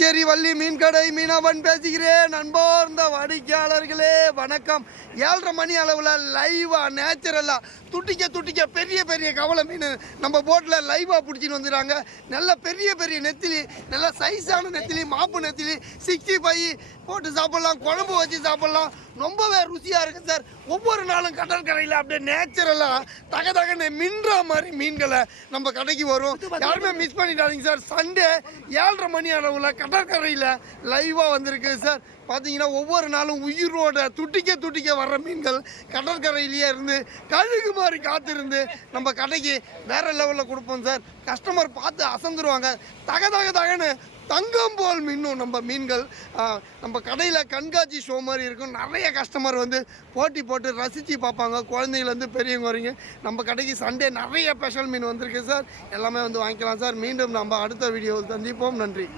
சரி வள்ளி மீன் கடை மீனவன் பேசுகிறேன். அன்பார்ந்த வாடிக்கையாளர்களே வணக்கம். 7:30 மணி அளவில் லைவாக நேச்சுரலாக துட்டிக்க பெரிய பெரிய கவலை மீன் நம்ம போட்டில் லைவாக பிடிச்சின்னு வந்துடுறாங்க. நல்ல பெரிய பெரிய நெத்திலி, நல்ல சைஸான நெத்திலி, மாப்பு நெத்திலி, 65 போட்டு சாப்பிட்லாம், குழம்பு வச்சு சாப்பிட்லாம். ரொம்பவே ருசியாக இருக்குது சார். ஒவ்வொரு நாளும் கடற்கரையில் அப்படியே நேச்சுரலாக தகன்னு மின்ற மாதிரி மீன்களை நம்ம கடைக்கு வரும். யாருமே மிஸ் பண்ணிட்டாதீங்க சார். சண்டே 7:30 மணி அளவில் கடற்கரையில் லைவாக வந்திருக்கு சார். பார்த்தீங்கன்னா ஒவ்வொரு நாளும் உயிரோட துட்டிக்க வர்ற மீன்கள் கடற்கரையிலேயே இருந்து கழுகு மாதிரி காத்திருந்து நம்ம கடைக்கு வேற லெவலில் கொடுப்போம் சார். கஸ்டமர் பார்த்து அசந்துருவாங்க. தகன்னு தங்கம் போல் மின்னும் நம்ம மீன்கள். நம்ம கடையில் கண்காட்சி ஷோ மாதிரி இருக்கும். நிறைய கஸ்டமர் வந்து போட்டி போட்டு ரசித்து பார்ப்பாங்க. குழந்தைங்கலேருந்து பெரியவங்க வரீங்க. நம்ம கடைக்கு சண்டே நிறைய ஸ்பெஷல் மீன் வந்திருக்கு சார். எல்லாமே வந்து வாங்கிக்கலாம் சார். மீண்டும் நம்ம அடுத்த வீடியோவில் சந்திப்போம். நன்றி.